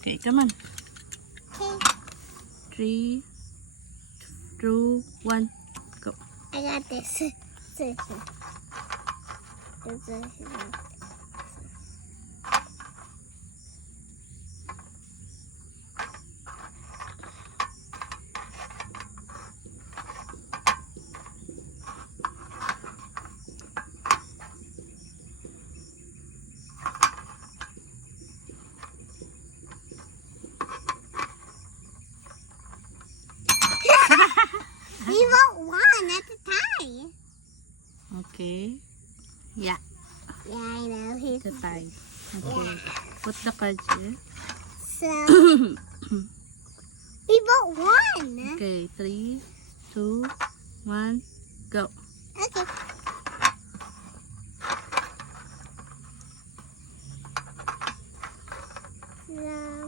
Okay, come on. Okay. 3, 2, 1, go. I got this. We wrote one at the time. Okay. Yeah, Yeah, I know. He's the time. Okay. Put the cards here. so. We wrote one. Okay, 3, 2, 1, go. Okay.